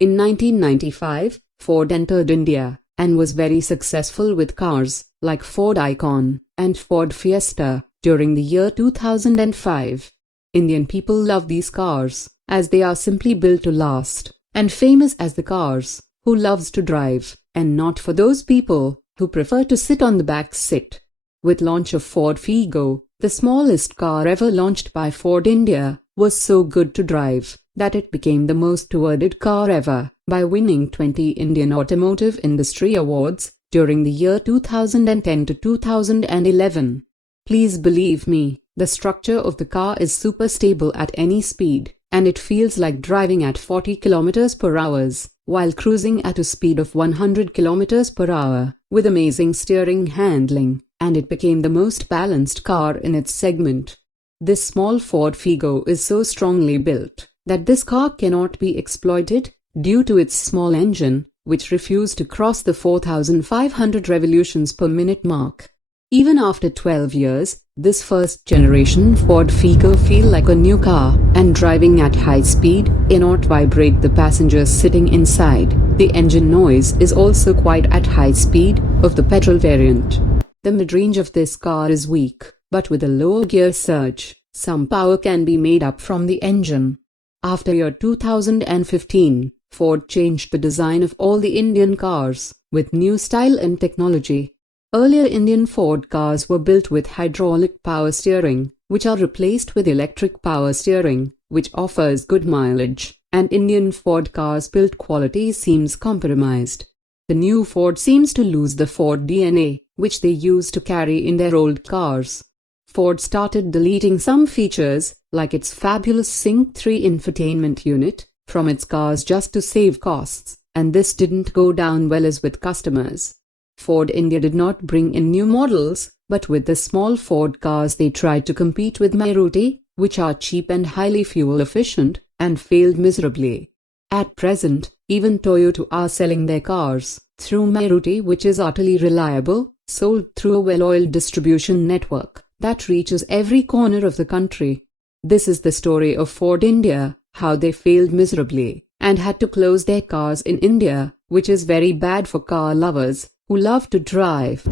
In 1995, Ford entered India and was very successful with cars like Ford Icon and Ford Fiesta during the year 2005. Indian people love these cars as they are simply built to last and famous as the cars who loves to drive and not for those people who prefer to sit on the back seat. With launch of Ford Figo, the smallest car ever launched by Ford India was so good to drive that it became the most awarded car ever by winning 20 Indian Automotive Industry Awards during the year 2010 to 2011. Please believe me, the structure of the car is super stable at any speed, and it feels like driving at 40 km per hour while cruising at a speed of 100 km per hour with amazing steering handling, and it became the most balanced car in its segment. This small Ford Figo is so strongly built that this car cannot be exploited due to its small engine, which refused to cross the 4,500 revolutions per minute mark. Even after 12 years, this first-generation Ford Figo feels like a new car, and driving at high speed cannot vibrate the passengers sitting inside. The engine noise is also quite at high speed of the petrol variant. The mid-range of this car is weak, but with a lower gear surge, some power can be made up from the engine. After year 2015, Ford changed the design of all the Indian cars with new style and technology. Earlier Indian Ford cars were built with hydraulic power steering, which are replaced with electric power steering, which offers good mileage, and Indian Ford cars' build quality seems compromised. The new Ford seems to lose the Ford DNA, which they used to carry in their old cars. Ford started deleting some features, like its fabulous Sync 3 infotainment unit, from its cars just to save costs, and this didn't go down well as with customers. Ford India did not bring in new models, but with the small Ford cars they tried to compete with Maruti, which are cheap and highly fuel efficient, and failed miserably. At present, even Toyota are selling their cars through Maruti, which is utterly reliable, sold through a well-oiled distribution network that reaches every corner of the country. This is the story of Ford India, how they failed miserably and had to close their cars in India, which is very bad for car lovers who love to drive.